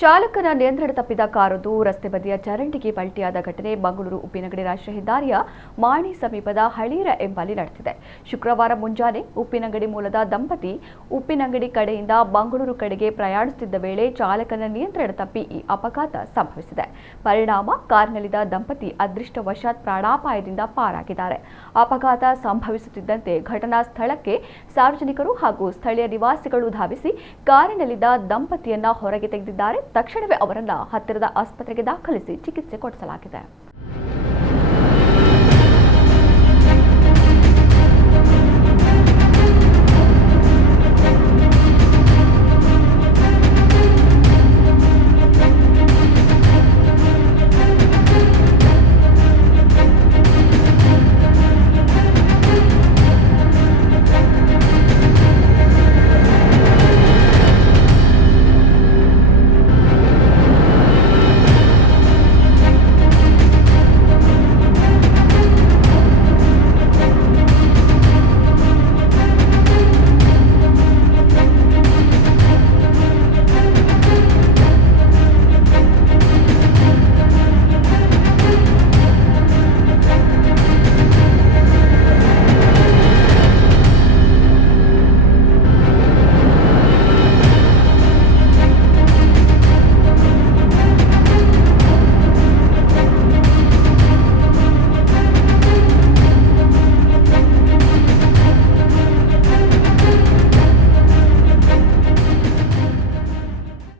ಚಾಲಕನ ನಿಯಂತ್ರಣ ತಪ್ಪಿದ ಕಾರೊಂದು ರಸ್ತೆ ಬದಿಯ ಚರಂಡಿಗೆ ಪಲ್ಟಿಯಾದ ಘಟನೆ ಮಂಗಳೂರು ಉಪ್ಪಿನಂಗಡಿ ರಾಷ್ಟ್ರೀಯ ಹೆದ್ದಾರಿಯ ಮಾಣಿ ಸಮೀಪದ ಹಳೀರ ಎಂಬಲ್ಲಿ ನಡೆದಿದೆ. ಶುಕ್ರವಾರ ಮುಂಜಾನೆ ಉಪ್ಪಿನಂಗಡಿ ಮೂಲದ ದಂಪತಿ ಉಪ್ಪಿನಂಗಡಿ ಕಡೆಯಿಂದ ಮಂಗಳೂರು ಕಡೆಗೆ ಪ್ರಯಾಣಿಸುತ್ತಿದ್ದ ವೇಳೆ ಚಾಲಕನ ನಿಯಂತ್ರಣ ತಪ್ಪಿ ಈ ಅಪಘಾತ ಸಂಭವಿಸಿದೆ. ಪರಿಣಾಮ ಕಾರಿನಲ್ಲಿದ್ದ ದಂಪತಿ ಅದೃಷ್ಟವಶಾತ್ ಪ್ರಾಣಾಪಾಯದಿಂದ ಪಾರಾಗಿದ್ದಾರೆ. ಅಪಘಾತ ಸಂಭವಿಸುತ್ತಿದ್ದಂತೆ ಘಟನಾ ಸ್ಥಳಕ್ಕೆ ಸಾರ್ವಜನಿಕರು ಹಾಗೂ ಸ್ಥಳೀಯ ನಿವಾಸಿಗಳು ಧಾವಿಸಿ ಕಾರಿನಲ್ಲಿದ್ದ ದಂಪತಿಯನ್ನ ಹೊರಗೆ ತೆಗೆದಿದ್ದಾರೆ. ತಕ್ಷಣವೇ ಅವರನ್ನು ಹತ್ತಿರದ ಆಸ್ಪತ್ರೆಗೆ ದಾಖಲಿಸಿ ಚಿಕಿತ್ಸೆ ಕೊಡಿಸಲಾಗಿದೆ.